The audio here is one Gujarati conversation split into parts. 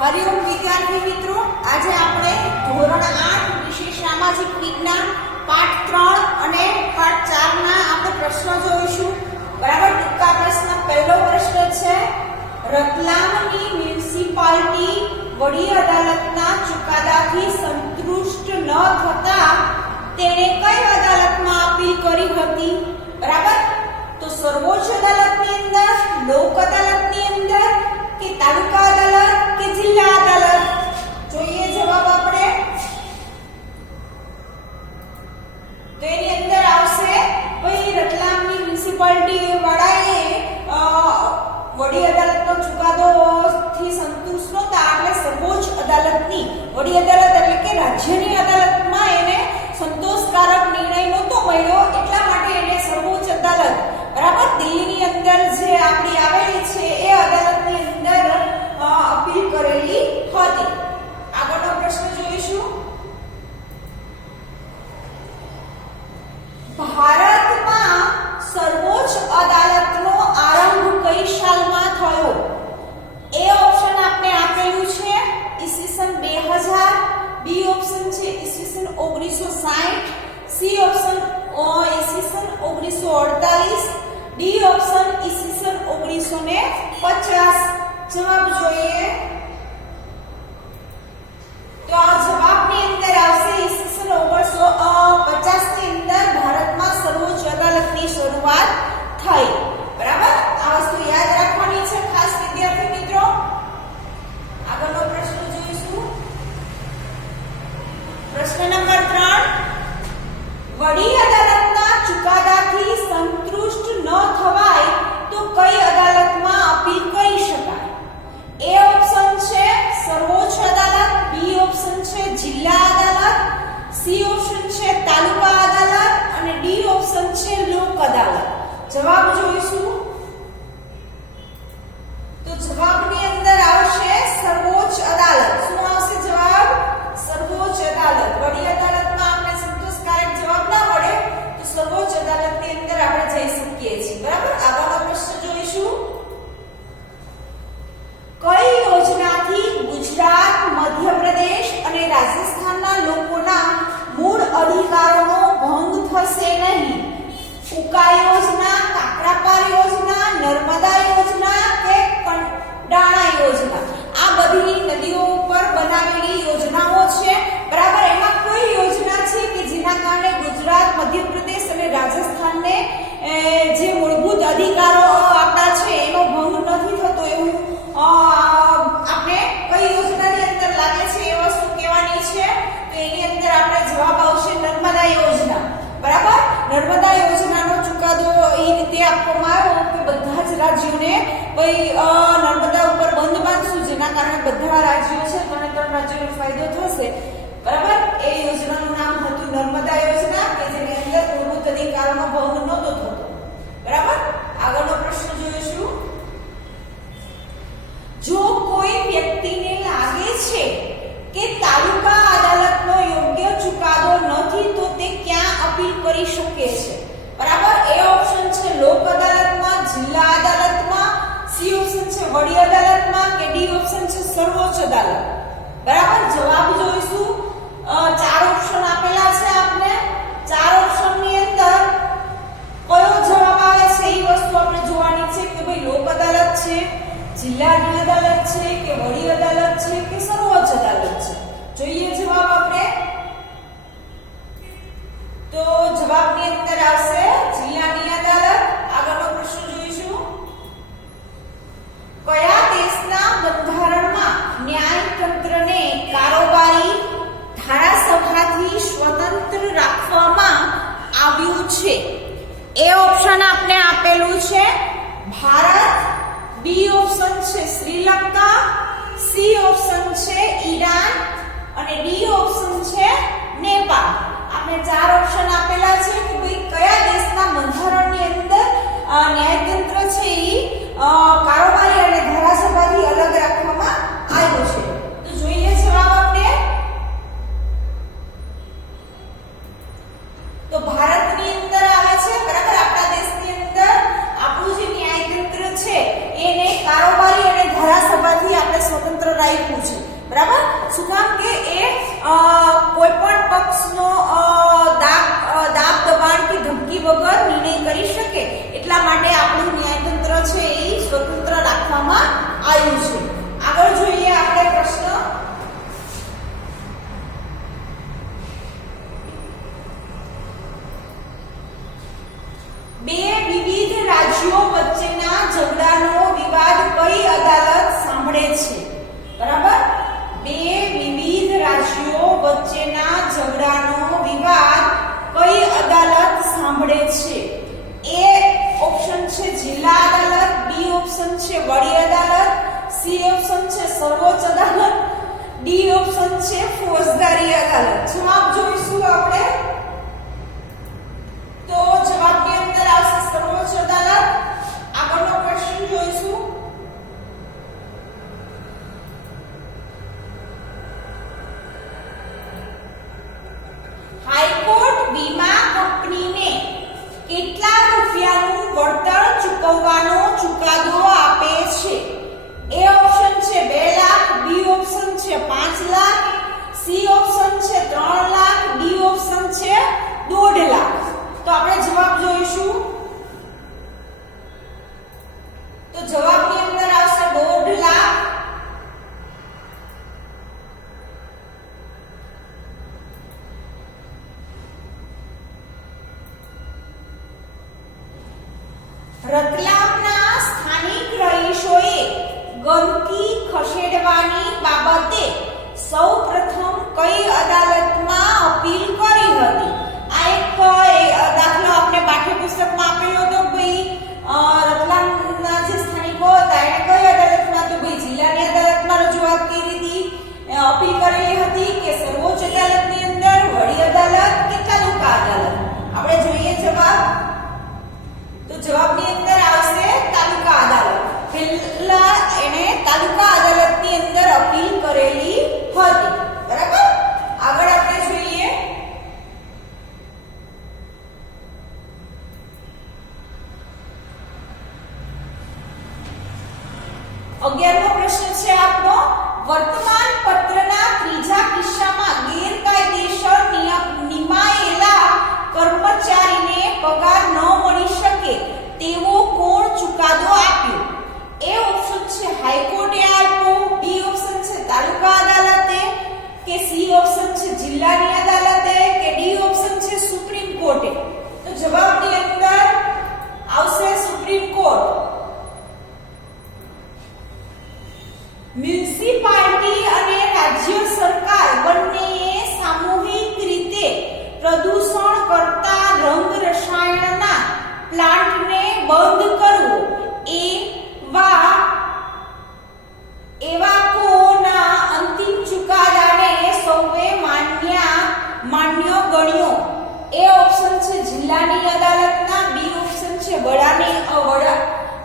હરિઓમ વિદ્યાર્થી મિત્રો, આજે આપણે ધોરણ 8 વિષય સામાજિક વિજ્ઞાન પાઠ 3 અને પાઠ 4 ના આપણે પ્રશ્નો જોઈશું. બરાબર. ટૂંકા પ્રશ્ન પહેલો પ્રશ્ન છે, રતલામની મ્યુનિસિપાલિટી વડી અદાલતના ચુકાદાથી સંતુષ્ટ ન થતા તેણે કઈ અદાલતમાં અપીલ કરી હતી? બરાબર. તો સર્વોચ્ચ અદાલતની અંદર, લોક અદાલતની અંદર કે તાલુકા અદાલત કે જિલ્લા અદાલત? જોઈએ જવાબ આપણે. તો એની અંદર આવશે ભાઈ રતલામની મ્યુનિસિપાલિટી વાળાએ વડી અદાલતનો ચુકાદો થી સંતુષ્ટ નહોતા, એટલે સર્વોચ્ચ અદાલતની વડી અદાલત એટલે કે રાજ્યની અદાલતમાં એને સંતોષકારક નિર્ણય નહોતો મળ્યો, એટલા માટે એને સર્વોચ્ચ અદાલત, બરાબર, દિલ્હીની અંદર જે આપણી આવેલી છે એ અદાલતની અંદર અપીલ કરેલી હતી. આગળનો પ્રશ્ન જોઈશું. ભારતમાં સર્વોચ્ચ અદાલતનો આરંભ કઈ સાલમાં થયો? એ ઓપ્શન આપણે આપેલું છે ઈસવીસન 2000, બી ઓપ્શન છે ઈસવીસન 1960, સી ઓપ્શન ઈસવીસન 1948, ડી ઓપ્શન ઈસવીસન 1950. જવાબ જોઈએ તો આ જવાબની અંદર આવશે ઈસવીસન 1950 ની અંદર ભારતમાં સર્વોચ્ચ અદાલતની શરૂઆત થઈ. બરાબર. આ વસ્તુ યાદ રાખવાની છે ખાસ વિદ્યાર્થી મિત્રો. આગળનો પ્રશ્ન જોઈશું. પ્રશ્ન નંબર 3, વડી અદાલતના ચુકાદાથી સંતુષ્ટ ન થવાય તો કઈ અદાલતમાં અપીલ કરી શકાય? એ ઓપ્શન છે સર્વોચ્ચ અદાલત, બી ઓપ્શન છે જિલ્લા અદાલત, સી ઓપ્શન છે તાલુકા અદાલત અને ડી ઓપ્શન છે લોક અદાલત. જવાબ જોઈશું. તો જવાબની અંદર આવશે સર્વોચ્ચ અદાલત. શું આવશે જવાબ? સર્વોચ્ચ અદાલત. વડી અદાલતમાં આપણે સંતોષકારક જવાબ ના મળે તો સર્વોચ્ચ અદાલતની અંદર આપણે જઈ શકીએ છીએ. બરાબર. આગળનો પ્રશ્ન જોઈશું. કઈ યોજનાથી ગુજરાત, મધ્યપ્રદેશ અને રાજસ્થાનના લોકોના મૂળ અધિકારોનો ભંગ થશે નહીં? ઉકા યોજના, કાકરાપાર યોજના, નર્મદા યોજના કે કંડાણા યોજના? આ બધી નદીઓ ઉપર બનાવેલી યોજનાઓ છે. બરાબર. એમાં કોઈ યોજના છે કે જેના કારણે ગુજરાત, મધ્યપ્રદેશ અને રાજસ્થાનને જે મૂળભૂત અધિકારો આપણા છે એનો ભંગ નથી થતો એવું આપણે કઈ યોજનાની અંદર લાગે છે એ વસ્તુ કહેવાની છે? તો એની અંદર આપણે જવાબ આવશે નર્મદા યોજના. બરાબર. નર્મદા યોજનાનો ચુકાદો એ રીતે આપવામાં આવ્યો કે બધા જ રાજ્યોને ભાઈ નર્મદા ઉપર બંધ બાંધશું, જેના કારણે બધા રાજ્યો છે, 3 રાજ્યોનો ફાયદો થશે. બરાબર. એ યોજનાનું નામ હતું નર્મદા યોજના, કે જેની અંદર મૂળભૂત અધિકારોનો ભંગ નહોતો થતો. બરાબર. આગળનો પ્રશ્ન જોઈશું. જો કોઈ વ્યક્તિને લાગે છે કે તાલુકા અદાલતનો યોગ્ય ચુકાદો નથી તો તે ક્યાં અપીલ કરી શકે છે? બરાબર. એ ઓપ્શન છે લોક અદાલતમાં, જિલ્લા અદાલતમાં, સી ઓપ્શન છે વડી અદાલતમાં કે ડી ઓપ્શન છે સર્વોચ્ચ અદાલત? બરાબર. જવાબ જોઈશું. 4 ઓપ્શન આપેલા છે આપને. 4 ઓપ્શનની અંદર કયો જવાબ આવે છે એ વસ્તુ આપણે જોવાની છે કે ભાઈ લોક અદાલત છે, જિલ્લાની અદાલત છે કે વડી અદાલત છે કે સર્વોચ્ચ અદાલત છે? જોઈએ જવાબ આપણે. તો જવાબની અંદર આવશે જિલ્લાની અદાલત. આગળનો પ્રશ્ન જોઈશું. કયા દેશના બંધારણમાં ન્યાયતંત્રને કારોબારી ધારાસભાથી સ્વતંત્ર રાખવામાં આવ્યું છે? એ ઓપ્શન આપણે આપેલું છે ભારત, બી ઓપ્શન છે શ્રીલંકા, સી ઓપ્શન છે ઈરાન અને ડી ઓપ્શન છે નેપાળ. આપણે 4 ઓપ્શન આપેલા છે કે ભાઈ કયા દેશના બંધારણની અંદર ન્યાયતંત્ર છે એ કારોબારી અને ધારાસભાથી અલગ રાખવામાં આવ્યો છે. તો જોઈએ જવાબ આપણે. તો ભારતની અંદર આવે છે. બરાબર. આપણા દેશની અંદર આપણું જે ન્યાયતંત્ર છે એને કારોબારી અને ધારાસભાથી આપણે સ્વતંત્ર રાખ્યું છે. બરાબર. શું કામ કે એ કોઈ પણ પક્ષનો દાબ દબાણ કે ધમકી વગર નિર્ણય કરી શકે એટલા માટે આપણું ન્યાયતંત્ર છે એ સ્વતંત્ર રાખવામાં આવ્યું છે. આગળ જોઈએ આપણે પ્રશ્ન બે વિવિધ રાજ્યો વચ્ચેના ઝઘડાનો વિવાદ કઈ અદાલત સાંભળે છે? બરાબર. બે વિવિધ રાજ્યો વચ્ચેના ઝઘડાનો વિવાદ કઈ અદાલત સાંભળે છે? એ ઓપ્શન છે જિલ્લા અદાલત, બી ઓપ્શન છે વડી અદાલત, સી ઓપ્શન છે સર્વોચ્ચ અદાલત, ડી ઓપ્શન છે ફોજદારી અદાલત. જવાબ જોઈશું આપણે. તો જવાબની અંદર આવશે સર્વોચ્ચ અદાલત. આગળનો ક્વેશ્ચન જોઈશું. હાઈકોર્ટ વીમા કંપનીને કેટલા રૂપિયાનું વળતર ચૂકવવાનો ચુકાદો આપે છે? એ ઓપ્શન છે 2 લાખ, બી ઓપ્શન છે 5 લાખ, સી ઓપ્શન છે 3 લાખ, ડી ઓપ્શન છે 1.5 લાખ. તો આપણે જવાબ જોઈશું. તો જવાબની અંદર આવશે 1.5 લાખ. રતલામના સ્થાનિક રહીશોએ ગંદકી ખસેડવાની બાબતે સૌપ્રથમ કઈ અદાલતમાં અપીલ કરી હતી? આ એક દાખલો આપણે પાઠ્યપુસ્તકમાં આપેલો હતો. ભાઈ રતલામના જે સ્થાનિકો હતા એને કઈ અદાલતમાં? તો ભાઈ જિલ્લાની અદાલતમાં રજૂઆત કરી હતી, અપીલ કરેલી હતી કે સર્વોચ્ચ અદાલતની અંદર, વડી અદાલત કે તાલુકા અદાલત? આપણે જોઈએ જવાબ. તો જવાબની અંદર આવશે તાલુકા અદાલત. પહેલા એને તાલુકા અદાલતની અંદર અપીલ કરેલી હતી. બરાબર. આગળ આપણે જોઈએ અગિયારમો પ્રશ્ન છે આપનો. વર્તમાન પત્રના ત્રીજા કિસ્સામાં ગેરકાયદેસર નિમાયેલા કર્મચારીને પગાર ન મળી શકે તેવો કોણ ચુકાદો આપ્યો? એ ઓપ્શન છે હાઈકોર્ટે આપ્યો, બી ઓપ્શન છે તાલુકા અદાલતે, કે સી ઓપ્શન છે જિલ્લાની અદાલતે, કે ડી ઓપ્શન છે સુપ્રીમ કોર્ટે? તો જવાબની અંદર આવશે સુપ્રીમ કોર્ટ. મ્યુનિસિપાલિટી અને રાજ્ય સરકાર બંનેએ સામૂહિક રીતે પ્રદૂષણ કરતા રંગ રસાયણના પ્લાન્ટને બંધ કરવો એવા કોના અંતિમ ચુકાદાને સૌએ માન્ય ગણ્યો? એ ઓપ્શન છે જિલ્લાની અદાલતના, બી ઓપ્શન છે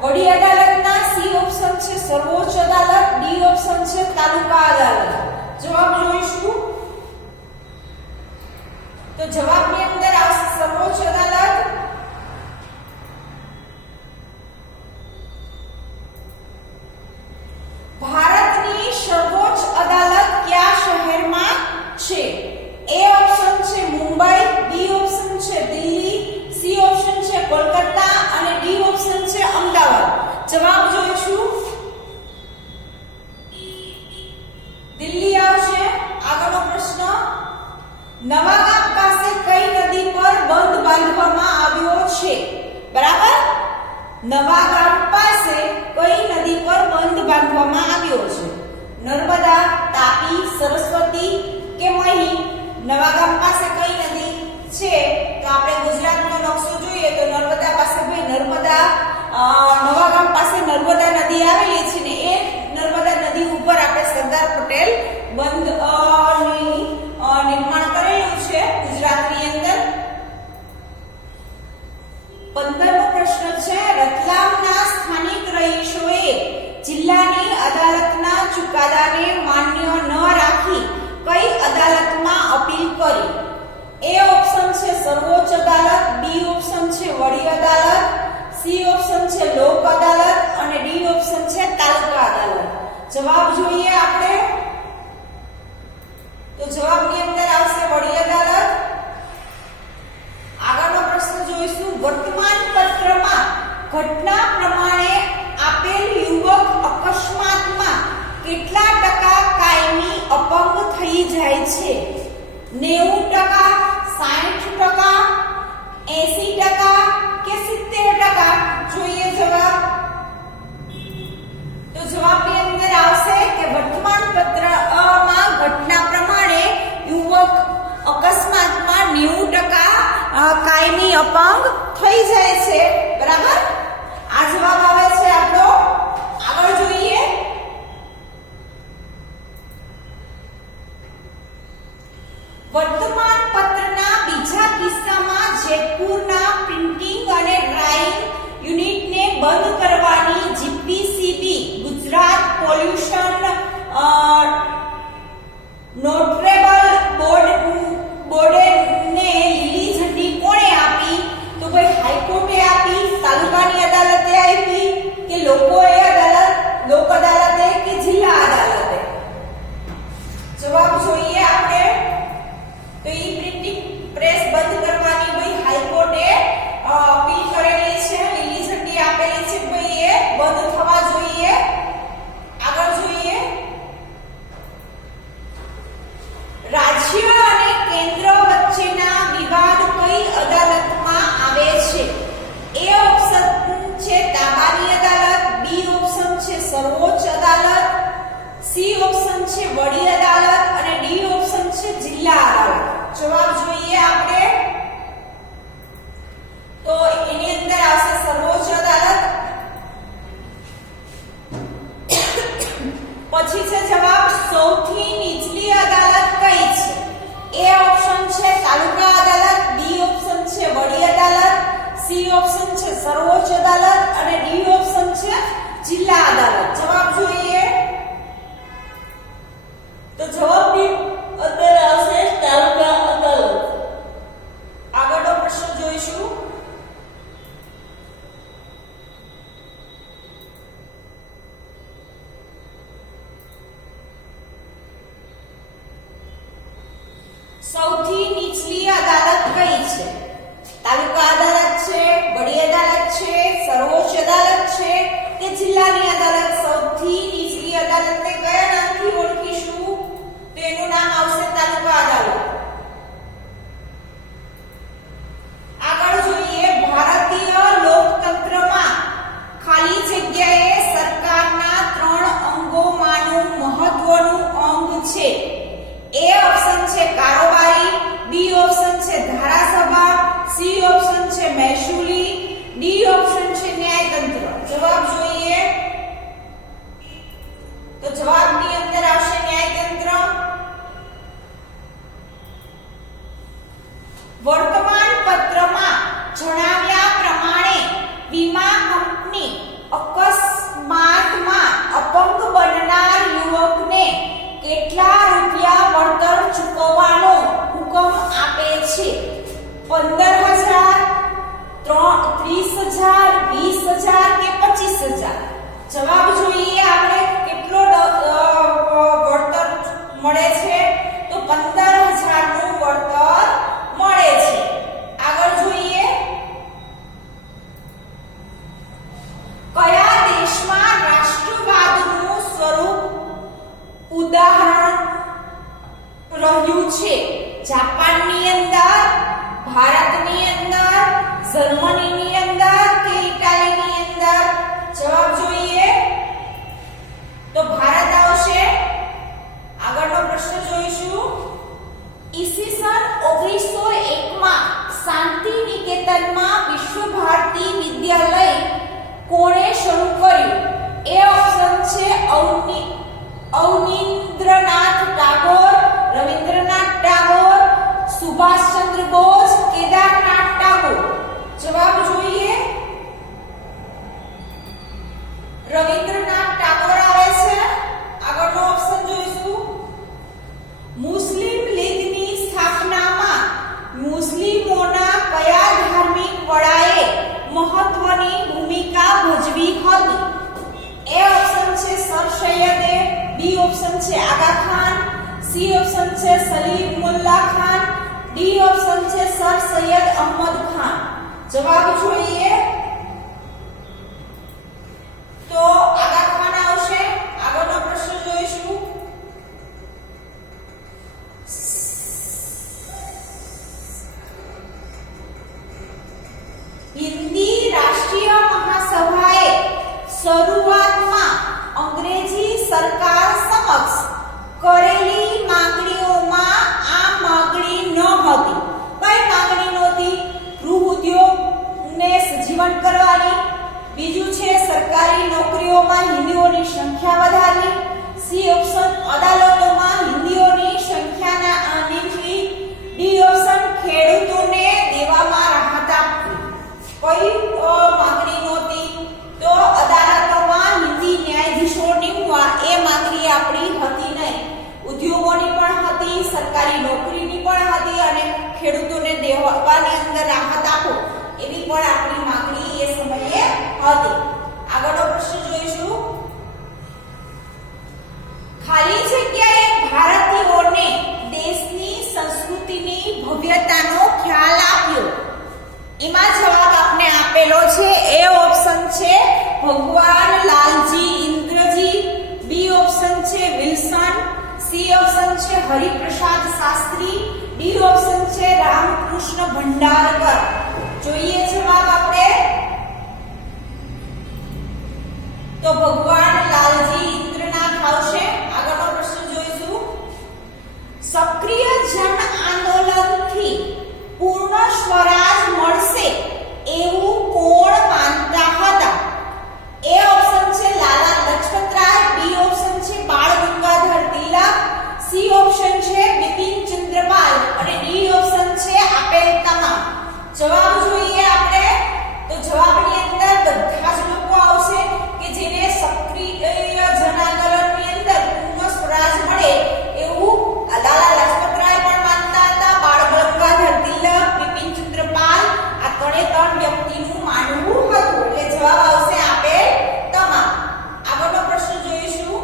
વડી અદાલતના, સી ઓપ્શન છે સર્વોચ્ચ અદાલત, ડી ઓપ્શન છે તાલુકા અદાલત? જવાબ જોઈશું. તો જવાબની અંદર આવશે સર્વોચ્ચ અદાલત. ભારતની સર્વોચ્ચ અદાલત કયા શહેરમાં છે? એ ઓપ્શન છે મુંબઈ, બી ઓપ્શન છે દિલ્હી, સી ઓપ્શન છે કોલકાતા અને ડી ઓપ્શન છે અમદાવાદ? જવાબ જોઈશું. દિલ્હી આવશે. આગળનો પ્રશ્ન. નવાગામ પાસે કઈ નદી પર બંધ બાંધવામાં આવ્યો છે? બરાબર. નવાગામ પાસે કઈ નદી પર બંધ બાંધવામાં આવ્યો છે? નર્મદા, તાપી, સરસ્વતી કે મહી? નવાગામ પાસે કઈ નદી છે? તો આપણે ગુજરાતનો નકશો જોઈએ તો નર્મદા પાસે ભાઈ નવાગામ પાસે નર્મદા નદી આવેલી છે ને એ નર્મદા નદી ઉપર આપણે સરદાર પટેલ બંધ નિર્માણ કરેલું છે ગુજરાતની અંદર. 15મો પ્રશ્ન છે. રતલામના સ્થાનિક રહીશોએ જિલ્લાની અદાલતના ચુકાદાને માન્ય ન રાખી કઈ અદાલતમાં અપીલ કરી? એ ઓપ્શન છે સર્વોચ્ચ અદાલત, બી ઓપ્શન છે વડી અદાલત, સી ઓપ્શન છે લોક અદાલત અને ડી ઓપ્શન છે તાલુકા અદાલત? જવાબ જોઈએ આપણે. છે 90%, 60%, 80% કે 70%? જોઈએ જવાબ. તો જવાબની અંદર આવશે કે વર્તમાનપત્રમાં ઘટના પ્રમાણે યુવક અકસ્માતમાં 90% કાયમી અપંગ થઈ જાય છે. બરાબર? આ જવાબ આવે છે આપણો. આગળ જોઈએ. વર્તમાન પત્રના બીજા કિસ્સામાં જેતપુરના પ્રિન્ટિંગ અને ડ્રાઇંગ યુનિટને બંધ કરવાની જીપીસીબી ગુજરાત પોલ્યુશન નોટરેબલ બોર્ડને લીલી ઝંડી કોણે આપી? તો ભાઈ હાઈકોર્ટે આપી, તાલુકાની અદાલતે આપી કે લોક અદાલતે કે જિલ્લા અદાલતે? જવાબ જોઈએ આપણે. તો ઈ પ્રિન્ટિંગ પ્રેસ બંધ કરવાની ભાઈ હાઈકોર્ટે અપીલ કરેલી છે, લીલી ઝંડી આપેલી છે, ભાઈ એ બંધ થવા જોઈએ. આગળ જોઈએ. રાજ્ય અને કેન્દ્ર વચ્ચેના વિવાદ કઈ અદાલતમાં આવે છે? એ ઓપ્શન છે તાબાની અદાલત, બી ઓપ્શન છે સર્વોચ્ચ અદાલત, સી ઓપ્શન છે વડી અદાલત અને ડી ઓપ્શન છે જિલ્લા અદાલત. જવાબ જોઈએ આપણે. તો એની અંદર આવશે સર્વોચ્ચ અદાલત. પછી છે જવાબ સૌથી નીચલી અદાલત કઈ છે? એ ઓપ્શન છે તાલુકા અદાલત, બી ઓપ્શન છે વડી અદાલત, સી ઓપ્શન છે સર્વોચ્ચ અદાલત અને ડી ઓપ્શન છે જિલ્લા અદાલત. જવાબ જોઈએ. તો જવાબની અંદર આવશે તાલુકા અદાલત. આગળનો પ્રશ્ન જોઈશું. સૌથી નીચલી અદાલત કઈ છે? તાલુકા અદાલત છે, વડી અદાલત છે, સર્વોચ્ચ અદાલત છે કે જિલ્લાની અદાલત? સૌથી નીચલી અદાલતને કયા નામથી ઓળખીશું? તો એનું નામ આવશે તાલુકા અદાલત. આગળ જોઈએ. ભારતીય લોકતંત્રમાં ખાલી જગ્યાએ સરકારના 3 અંગોમાંનું મહત્વનું અંગ છે. એ ઓપ્શન છે કારોબારી, બી ઓપ્શન છે ધારાસભા, સી ઓપ્શન છે મહેસૂલી, ડી ઓપ્શન છે ન્યાયતંત્ર. જવાબ જોઈએ. તો જવાબની અંદર આવશે ન્યાયતંત્ર. વર્તમાન પત્રમાં જણાવ્યા પ્રમાણે વીમા કંપની અકસ્માતમાં અપંગ બનનાર યુવકને કેટલા રૂપિયા વળતર ચૂકવવાનો હુકમ આપે છે? 15,000, 30,000, 20,000 કે 25,000? જવાબ જોઈએ આપણે. કેટલો વળતર મળે છે? તો 15,000 નું વળતર મળે છે. આગળ જોઈએ. કયા દેશમાં રાષ્ટ્રવાદનું સ્વરૂપ ઉદાહરણ રહ્યું છે? જાપાનની અંદર, ભારતની અંદર, જર્મનીની અંદર કે ઇટાલીની અંદર? જવાબ જોઈએ. તો ભારત આવશે. આગળનો પ્રશ્ન જોઈશું. ઈસવીસન 1901 માં શાંતિ નિકેતનમાં વિશ્વ ભારતી વિદ્યાલય કોણે શરૂ કર્યું? એ ઓપ્શન છે અવનીન્દ્રનાથ ટાગોર, રવિન્દ્રનાથ ટાગોર, સુભાષચંદ્ર બોઝ, કેદારનાથ ટાગોર? જવાબ જોઈએ. રવિન્દ્રનાથ ટાગોર આવે છે. આગળનો ઓપ્શન જોઈશું. મુસ્લિમ લીગની સ્થાપનામાં મુસ્લિમોના કયા ધાર્મિક વડાએ મહત્વની ભૂમિકા ભજવી હતી? એ ઓપ્શન છે સર સૈયદે, બી ઓપ્શન છે આગા ખાન, સી ઓપ્શન છે સલીમ મુલ્લા ખાન, ડી ઓપ્શન છે સર સૈયદ અહમદ ખાન? જવાબ જોઈએ. તો આગા ખાન આવશે. આગળનો પ્રશ્ન જોઈશું. શરૂઆતમાં અંગ્રેજી સરકાર સમક્ષ કરેલી માંગણીઓમાં આ માંગણી ન હતી. કઈ માંગણી નહોતી? ગૃહ ઉદ્યોગને સજીવન કરવાની, બીજું છે સરકારી નોકરીઓમાં હિન્દીઓની સંખ્યા વધારવી, સી ઓપ્શન અદાલતોમાં હિન્દીઓની સંખ્યાના આનંદથી, ડી ઓપ્શન ખેડૂતોને દેવામાં રાહત આપવી. કઈ માંગણી નહોતી? તો અદાલતોમાં હિન્દી ન્યાયાધીશો નિમવા એ માંગણી આપણી હતી નહીં. ઉદ્યોગોની પણ હતી, સરકારી નોકરીની પણ હતી અને ખેડૂતોને દેવાની અંદર રાહત આપો એવી પણ આપણી માંગણી એ સમયે હતી. આગળનો પ્રશ્ન જોઈશું. ખાલી જગ્યાએ ભારતીયોને દેશની સંસ્કૃતિની ભવ્યતાનો ખ્યાલ આપ્યો. એમાં જવાબ આપને આપેલો છે. એ ઓપ્શન છે ભગવાન લાલજી ઇન્દ્રજી, બી ઓપ્શન છે વિલ્સન, સી ઓપ્શન છે હરિપ્રસાદ શાસ્ત્રી, ડી ઓપ્શન છે રામકૃષ્ણ ભંડારકર. જોઈએ જવાબ આપણે. તો ભગવાન લાલજી ઇન્દ્રનાથ આવશે. આગળનો પ્રશ્ન જોઈશું. સક્રિય જન આંદોલનથી પૂર્ણ સ્વરાજ મળશે એવું કોણ માનતા હતા? એ ઓપ્શન છે લાલા લજપતરાય, બી ઓપ્શન છે બાળ ગંગાધર તિલક, સી ઓપ્શન છે બિપિન ચંદ્રપાલ અને ડી ઓપ્શન છે આપેલ તમામ. જવાબ જોઈએ આપણે. તો જવાબની અંદર બધા જ લોકો આવશે કે જેને સક્રિય જન આંદોલનની અંદર પૂર્ણ સ્વરાજ મળે એવું લાલા લજપતરાય પણ માનતા હતા, બાળ ગંગાધર તિલક, બિપિન ચંદ્રપાલ, આ ત્રણ વ્યક્તિનું માનવું હતું. એટલે જવાબ આવશે આપેલ તમામ. આગળનો પ્રશ્ન જોઈશું.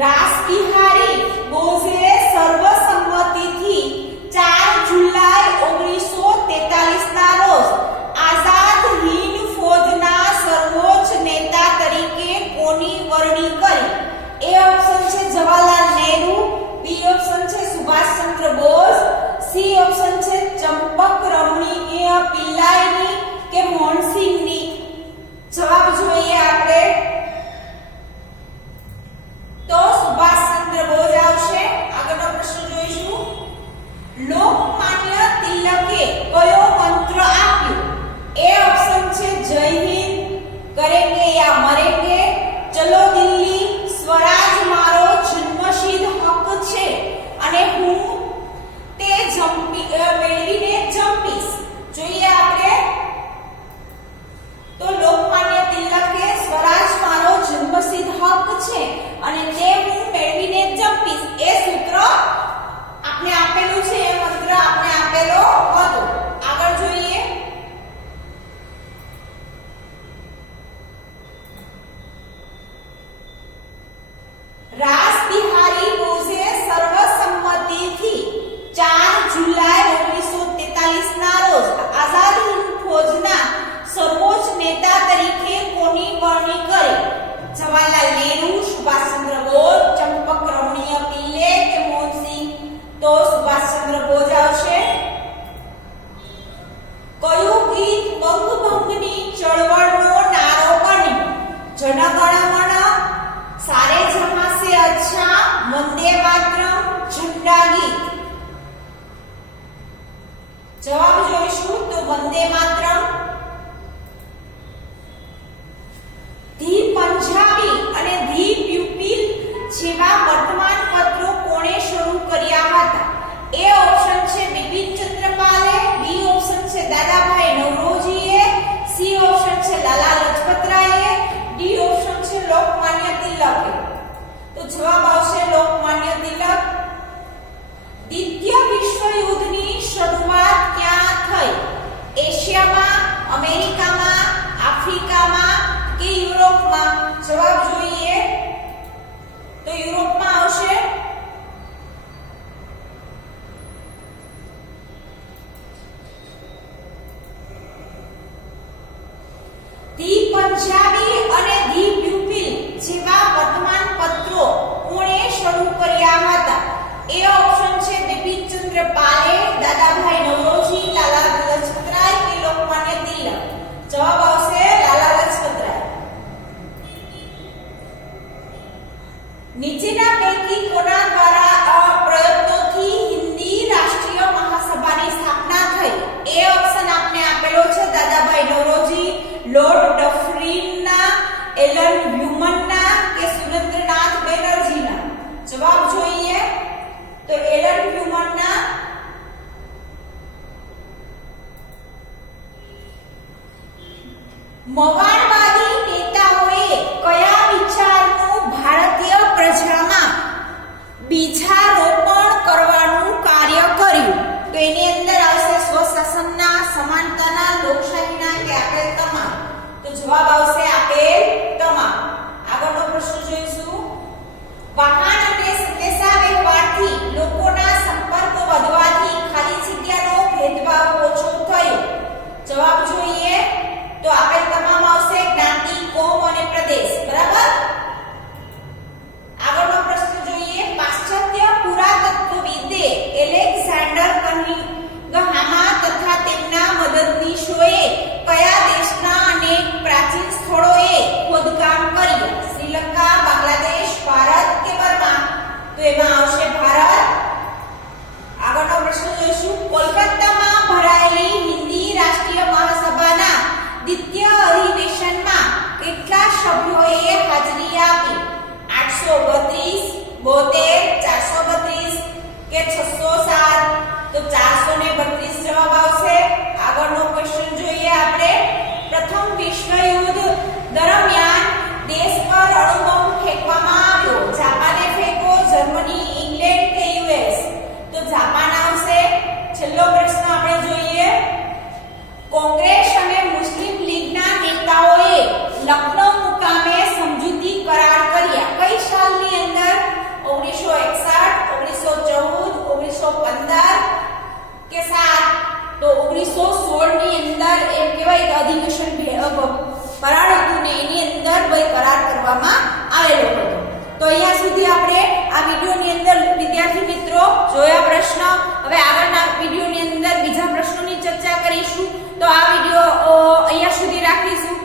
રાસબિહારી બોઝે સર્વસંમતિથી 4 જુલાઈ 1943 ના રોજ આઝાદ હિંદ ફૌજના સર્વોચ્ચ નેતા તરીકે કોની વરણી કરી? એ ઓપ્શન છે જવાહરલાલ નહેરુ, બી ઓપ્શન છે સુભાષચંદ્ર બોઝ, સી ઓપ્શન છે ચંપક રમણીય પિલ્લાઈની કે મોહનસિંહની. જવાબ જોઈએ આપણે. તો સુભાષચંદ્ર બોઝ આવશે. આગળનો પ્રશ્ન જોઈશું. લોકમાન્ય તિલકે કયો મંત્ર આપ્યો? એ ઓપ્શન છે જય હિન્દ, કરેંગે યા મરેંગે, ચલો દિલ્હી, સ્વરાજ મારો જન્મસિદ્ધ હક છે અને હું તે મેળવીને જંપીશ. જોઈએ આપણે. તો લોકમાન્ય તિલકે સ્વરાજ મારો જન્મસિદ્ધ હક છે અને તે હું મેળવીને જંપીશ એ સૂત્ર આપણે આપેલું છે. એ મંત્ર આપણે આપેલો હતો. આગળ જોઈએ. રાસબિહારી બોઝે સર્વસંમતિથી 4 જુલાઈ 1943 ના રોજ આઝાદ હિંદ ફૌજના સર્વોચ્ચ નેતા તરીકે કોની વરણી કરી? જવાહરલાલ નહેરુ, સુભાષચંદ્ર બોઝ, ચંપક રમણીય પિલ્લે કે મોહનસિંહ? તો સુભાષચંદ્ર બોઝ આવશે. કયું ગીત બંગભંગની ચળવળનો નારો બન્યું? જન ગણ મન, સારે જહાં સે અચ્છા, વંદે માતરમ, ઝંડા ગીત? જવાબ જોઈશું. તો વંદે માતરમ. ધી પંજાબી અને ધી પ્યુપિલ જેવા વર્તમાન પત્રો કોણે શરૂ કર્યા હતા? એ ઓપ્શન છે બિપિન ચંદ્રપાલે, બી ઓપ્શન છે દાદાભાઈ નવરોજીએ, સી ઓપ્શન છે લાલા લજપતરાયે, ડી ઓપ્શન છે લોકમાન્ય તિલકે. તો જવાબ આવશે લોકમાન્ય તિલક. દ્વિતીય વિશ્વયુદ્ધની શરૂઆત ક્યાં થઈ? એશિયામાં, અમેરિકામાં, આફ્રિકામાં કે યુરોપમાં? જવાબ જોઈએ. તો યુરોપમાં આવશે. ધી પંજાબી અને ધી પ્યુપિલ જેવા વર્તમાન પત્રો કોણે શરૂ કર્યા હતા? એ ઓપ્શન છે બિપિન ચંદ્રપાલે, દાદાભાઈ નવરોજી, લાલા લજપતરાય કે લોકમાન્ય તિલક? જવાબ મવાળવાદી નેતાઓએ કયા વિચારનું ભારતીય પ્રજામાં બીજારોપણ કરવાનું કાર્ય કર્યું? તો એની અંદર આવશે સ્વશાસનના, સમાનતાના, લોકશાહીના કે આપેલ તમામ. તો જવાબ આવશે આપેલ તમામ. આગળનો પ્રશ્ન જોઈશું. વાહન અને સંદેશા વ્યવહારથી લોકોના સંપર્કો વધવાથી ખાલી જગ્યાનો ભેદભાવ ઓછો થયો. જવાબ જોઈએ તો આપેલ તમામ આવશે જ્ઞાતિ, કોમ અને પ્રદેશ. બરાબર. આગળનો પ્રશ્ન જોઈએ. પાશ્ચાત્ય પુરાતત્વવિદે એલેક્ઝાન્ડર કનિંઘહામ તથા તેમના મદદનીશોએ કયા દેશના અનેક પ્રાચીન સ્થળોએ ખોદકામ કર્યું? શ્રીલંકા, બાંગ્લાદેશ, ભારત કે બર્મા? તો એમાં આવશે ભારત. આગળનો પ્રશ્ન જોઈશું. કોલકાતામાં ભરાયેલી હિન્દી રાષ્ટ્રીય મહાસભાના દ્વિતીય અધિવેશનમાં કેટલા સભ્યોએ હાજરી આપી? 832, 72, 432 કે 607? તો 432 જવાબ આવશે. આગળનો ક્વેશ્ચન જોઈએ આપણે. પ્રથમ વિશ્વયુદ્ધ દરમિયાન દેશ પર અણુબોમ્બ ફેંકવામાં આવ્યો. જાપાને ફેંકો, જર્મની, ઇંગ્લેન્ડ કે યુએસ? તો જાપાન આવશે. છેલ્લો પ્રશ્ન આપણે જોઈએ. કોંગ્રેસ અને મુસ્લિમ લીગના નેતાઓએ લખનઉ મુકામે સમજૂતી કરાર કર્યા. કઈ સાલની અંદર? 1961, 1914, 1915 કે 7? તો 1916 ની અંદર એમ કહેવાય કે અધિવેશન કરાર હતું ને એની અંદર કરાર કરવામાં આવેલો હતો. તો અહીંયા સુધી આપણે આ વિડિયોની અંદર વિદ્યાર્થી મિત્રો જોયા પ્રશ્ન. હવે આગળના વિડિયોની અંદર બીજા પ્રશ્નોની ચર્ચા કરીશું. તો આ વિડિયો અહીંયા સુધી રાખીશું.